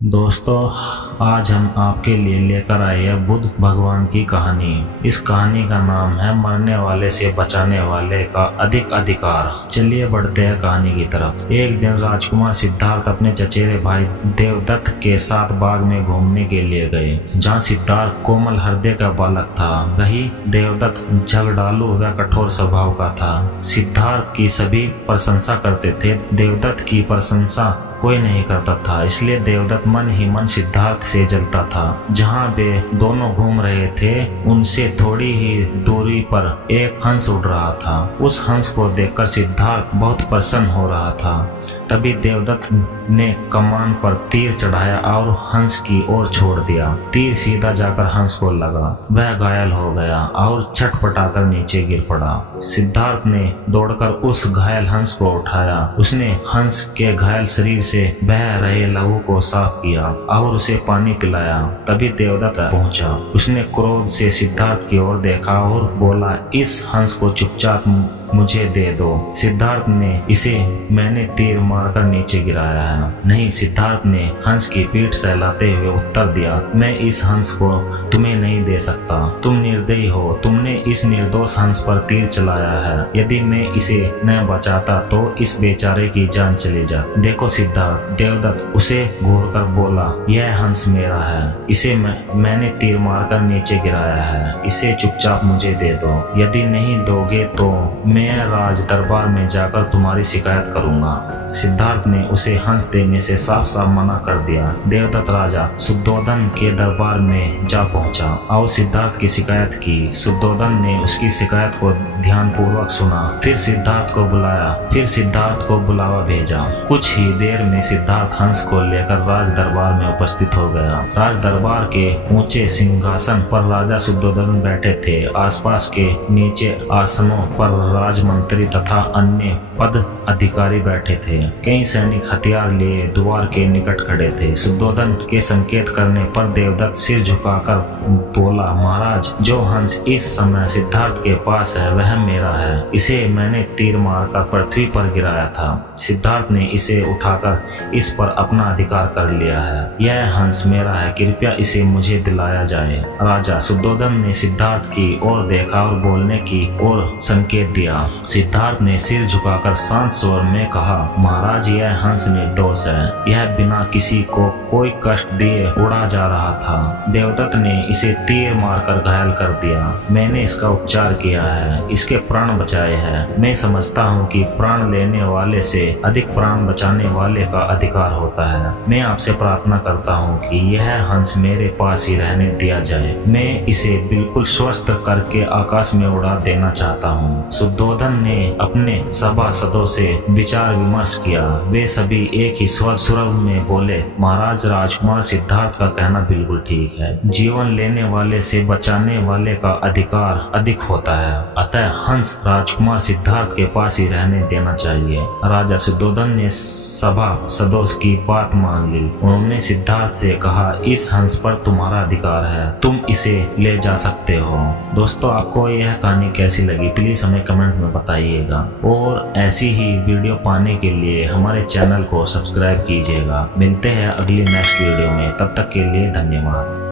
दोस्तों, आज हम आपके लिए लेकर आए हैं बुद्ध भगवान की कहानी। इस कहानी का नाम है मरने वाले से बचाने वाले का अधिक अधिकार। चलिए बढ़ते हैं कहानी की तरफ। एक दिन राजकुमार सिद्धार्थ अपने चचेरे भाई देवदत्त के साथ बाग में घूमने के लिए गए। जहाँ सिद्धार्थ कोमल हृदय का बालक था, वही देवदत्त झगड़ालू व कठोर स्वभाव का था। सिद्धार्थ की सभी प्रशंसा करते थे, देवदत्त की प्रशंसा कोई नहीं करता था। इसलिए देवदत्त मन ही मन सिद्धार्थ से जलता था। जहाँ वे दोनों घूम रहे थे, उनसे थोड़ी ही दूरी पर एक हंस उड़ रहा था। उस हंस को देखकर सिद्धार्थ बहुत प्रसन्न हो रहा था। तभी देवदत्त ने कमान पर तीर चढ़ाया और हंस की ओर छोड़ दिया। तीर सीधा जाकर हंस को लगा। वह घायल हो गया और छटपटाकर नीचे गिर पड़ा। सिद्धार्थ ने दौड़कर उस घायल हंस को उठाया। उसने हंस के घायल शरीर से बह रहे लहू को साफ किया और उसे पानी पिलाया। तभी देवदत्त पहुंचा। उसने क्रोध से सिद्धार्थ की ओर देखा और बोला, इस हंस को चुपचाप मुझे दे दो। सिद्धार्थ ने, इसे मैंने तीर मारकर नीचे गिराया है। नहीं, सिद्धार्थ ने हंस की पीठ सहलाते हुए उत्तर दिया, मैं इस हंस को तुम्हें नहीं दे सकता। तुम निर्दयी हो। तुमने इस निर्दोष हंस पर तीर चलाया है। यदि मैं इसे न बचाता तो इस बेचारे की जान चली जाती। देखो सिद्धार्थ, देवदत्त उसे घूरकर बोला, यह हंस मेरा है। इसे मैंने तीर मारकर नीचे गिराया है। इसे चुपचाप मुझे दे दो। यदि नहीं दोगे तो मैं राज दरबार में जाकर तुम्हारी शिकायत करूंगा। सिद्धार्थ ने उसे हंस देने से साफ साफ मना कर दिया। देवदत्त राजा शुद्धोधन के दरबार में जा पहुंचा और सिद्धार्थ की शिकायत की। शुद्धोधन ने उसकी शिकायत को ध्यानपूर्वक सुना। फिर सिद्धार्थ को बुलाया। फिर सिद्धार्थ को बुलावा भेजा। कुछ ही देर में सिद्धार्थ हंस को लेकर राज दरबार में उपस्थित हो गया। राज दरबार के ऊंचे सिंहासन पर राजा शुद्धोधन बैठे थे। आसपास के नीचे आसनों पर राजमंत्री तथा अन्य पद अधिकारी बैठे थे। कई सैनिक हथियार लिए द्वार के निकट खड़े थे। शुद्धोधन के संकेत करने पर देवदत्त सिर झुकाकर बोला, महाराज, जो हंस इस समय सिद्धार्थ के पास है वह मेरा है। इसे मैंने तीर मारकर पृथ्वी पर गिराया था। सिद्धार्थ ने इसे उठाकर इस पर अपना अधिकार कर लिया है। यह हंस मेरा है, कृपया इसे मुझे दिलाया जाए। राजा शुद्धोधन ने सिद्धार्थ की ओर देखा और बोलने की ओर संकेत दिया। सिद्धार्थ ने सिर झुकाकर शांत स्वर में कहा, महाराज, यह हंस निर्दोष है। यह बिना किसी को कोई कष्ट दिए उड़ा जा रहा था। देवदत्त ने इसे तीर मारकर घायल कर दिया। मैंने इसका उपचार किया है, इसके प्राण बचाए हैं। मैं समझता हूँ कि प्राण लेने वाले से अधिक प्राण बचाने वाले का अधिकार होता है। मैं आपसे प्रार्थना करता हूँ कि यह हंस मेरे पास ही रहने दिया जाए। मैं इसे बिल्कुल स्वस्थ करके आकाश में उड़ा देना चाहता हूँ। शुद्धोधन ने अपने सभासदों से विचार विमर्श किया। वे सभी एक ही स्वर में बोले, महाराज, राजकुमार सिद्धार्थ का कहना बिल्कुल ठीक है। जीवन लेने वाले से बचाने वाले का अधिकार अधिक होता है। अतः हंस राजकुमार सिद्धार्थ के पास ही रहने देना चाहिए। राजा शुद्धोधन ने सभासदों की बात मान ली। उन्होंने सिद्धार्थ से कहा, इस हंस पर तुम्हारा अधिकार है, तुम इसे ले जा सकते हो। दोस्तों, आपको यह कहानी कैसी लगी प्लीज हमें कमेंट में बताइएगा और ऐसी ही वीडियो पाने के लिए हमारे चैनल को सब्सक्राइब कीजिएगा। मिलते हैं अगली नेक्स्ट वीडियो में, तब तक के लिए धन्यवाद।